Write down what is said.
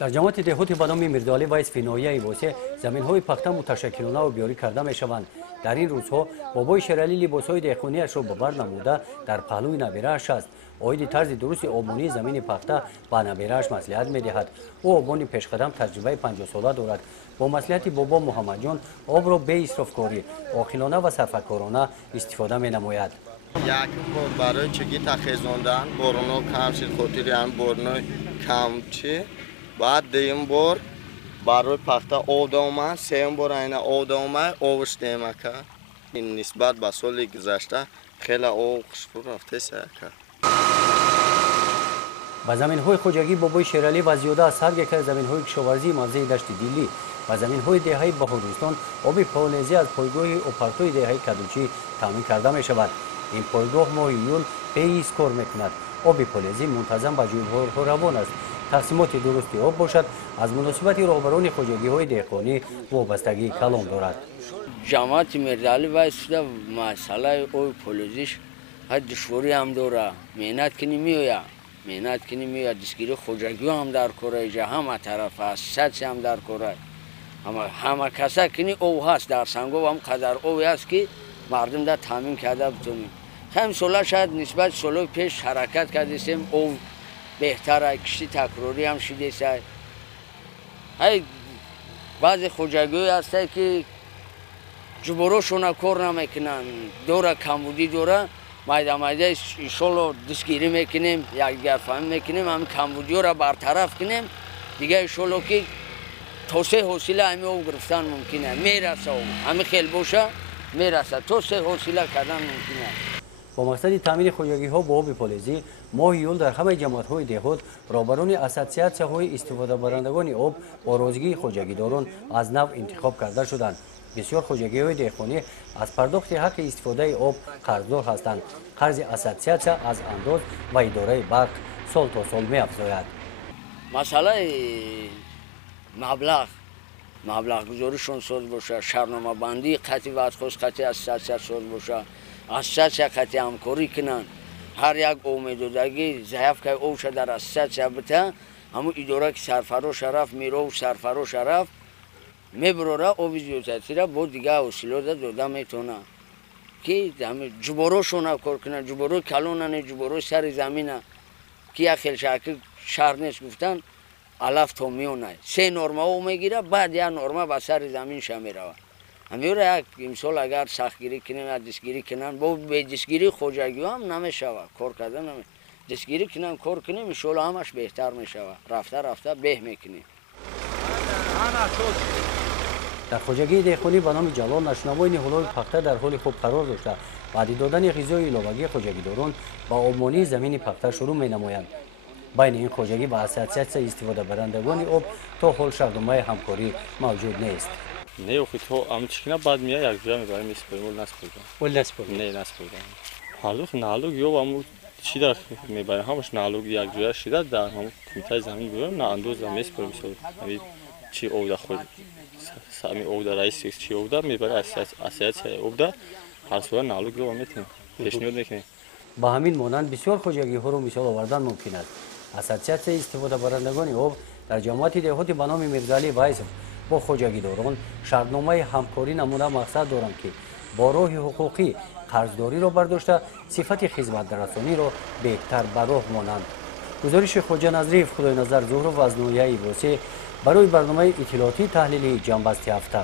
در جامعه دهوتی به نام میردعلی وایس فینویه واسه زمین‌های پخته متشکلانه و بیاری کرده میشوند. در این روزها بابای شرالی لباس‌های دهقانی‌اش را به بر نموده در پهلوی نبیره‌اش است. اوید طرز درست آبونی زمین پخته به نبیره‌اش مصلحت می‌دهد. او آبونی پیشقدم تجربه 50 ساله دارد. با مصلحت بابا محمد جان آب را به اسرافکاری، عاقلانه و صرفه‌کارانه استفاده می‌نماید. یکم بار برای چگی تخیزاندن بارونو کم شد خاطر هم بارونو کم چی بعد دیم بار برای پخته آب دامه سیم بار اینه آب دامه آبش دیمه که این نسبت به سال گذشته خیلی آب خوشبو رفته سرکه. با زمین‌های خوجگی بابای شرالی و زیاده از هر یک از زمین‌های کشاورزی موضع دشت دیلی و زمین‌های دهه‌ای بهارستان آب پاونیزی از پایگاه اپارتوی دهه‌ای کدوچی تامین کرده می‌شود. این پایگاه ماه یول به ایست کار می‌کند. آب پاونیزی منتظم به جویبارها روان است. تقسیمات درستی آب باشد از مناسبت راهبران خوجگی‌های دهقانی وابستگی کلان دارد. جماعت میردعلی وایساده مسئله آب پاونیزیش دشواری هم داره. مهنت کنی میآید. مهنت کنی میاد دستگیری خوجگی هم در کره همه طرف است سطح هم در کره همه کسا کنی او هست در سنگو هم قدر او هست که مردم در تامین کرده بتونیم خیلی ساله شاید نسبت ساله پیش حرکت کردیم او بهتره کشتی تکراری هم شده سه بعضی خوجگی هست که جبروشون کار نمیکنن دوره کمبودی دوره مایده مایده ایشالو دستگیری میکنیم یک گرفهم میکنیم هم کمبودی را برطرف کنیم دیگه ایشالو که توسعه حوصله همه او گرفتن ممکنه میرسه او همه خیلی باشه میرسه توسعه حوصله کردن ممکنه. با مقصد تامین خوجگی‌ها با آب پاونیزی ماه یول در همه جماعت‌های دهات رهبران اساسیاسی‌های استفاده برندگان آب با روزگی خوجگیداران از نو انتخاب کرده شدند. بسیار خوجگی‌های دهقانی از پرداخت حق استفاده آب قرضدار هستند. قرض اساسیاسیا از انداز و اداره برق سال تا سال می‌افزاید. مسئله مبلغ گذاریشون ساز باشه شهرنامه بندی قطعی وعدخواست قطعی اساسیاسیا ساز باشه اساسیاسیا قطعی همکاری کنن هر یک امیدوارگی ضعیف که او شده در اساسیاسیا بته همون اداره که سرفراش رفت میرو سرفراش رفت میبره آب زیادتی را با دیگه حوصله داده میتونه که جبروشون کار کنن جبرو کلونن جبرو سر زمینه که یک خیلی شکل شهر نیست گفتن علف تا میونه سه نرمه او میگیره بعد یک نرمه به سر زمین شه میره همیشه یک امسال اگر سختگیری کنن یا دستگیری کنن با به دستگیری خوجگی هم نمیشوه کار کردن نمی دستگیری کنن کار کنیم انشالله همش بهتر میشوه رفته به میکنیم. در خوجگی دهقانی به نام جلال نشنوای نهال‌های پخته در حال خوب قرار داشته بعد دادن غذای علاوگی خوجگیداران با آبمانی زمین پخته شروع می‌نمایند. بین این خوجگی و اساسیاسیا استفاده برندگان آب تا حال شرطنامه همکاری موجود نیست. نه خود تو امچینا بعد میاد یک جا میبریم میسپریم ول نسپریم نه نسپریم حالوخ نالوگ یا همون چی در میبریم همش نالوگ یک جا شده در هم کمیته زمین میبریم نه اندوز میسپریم مثلا چی او خود سامی او در رئیس چی او در میبره اساسیاسیا او در هر سوال نالوگ رو میتونیم پیشنهاد میکنیم. با همین مانند بسیار خوجگی‌ها رو مثال آوردن ممکن است. اساسیاسیا استفاده برندگان آب در جماعت دهاتی به نام میردعلی وایس با خوجگیداران شرطنامه همکاری نموده مقصد دارند که با راه حقوقی قرضداری را برداشته صفت خدمت رسانی را بهتر به راه مانند. گزارش خوجا نظریف خدای نظر ظهر و از نویه واسه برای برنامه اطلاعاتی تحلیلی جنبسته هفته.